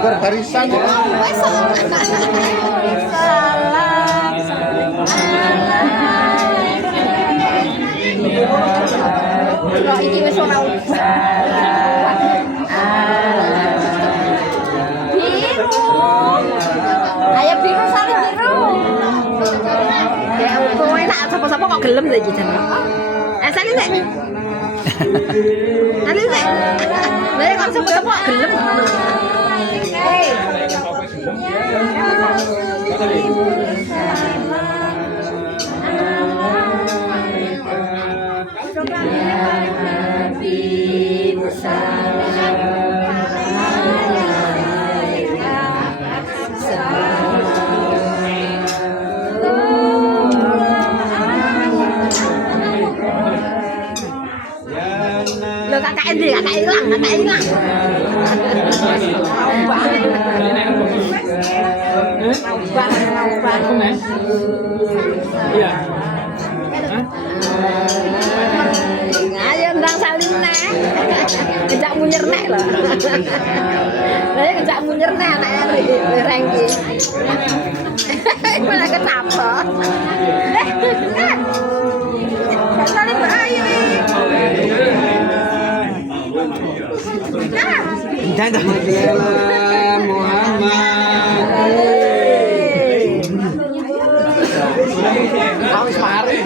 bubar barisan. Iki wis ora ayo biru salin biru. Ya kowe nak sapa-sapa kok gelem lho iki jan. Salin sik. Salin sik. Lah kok sapa-sapa kok gelem. Lo kakak hilang. Iya. Ayo ndang salin nek. Kejak munyer nek lho. Lah kejak munyer nek anak reng iki. Malah ketapa. Salin ayo. Dadah. Muhammad. Wis mari.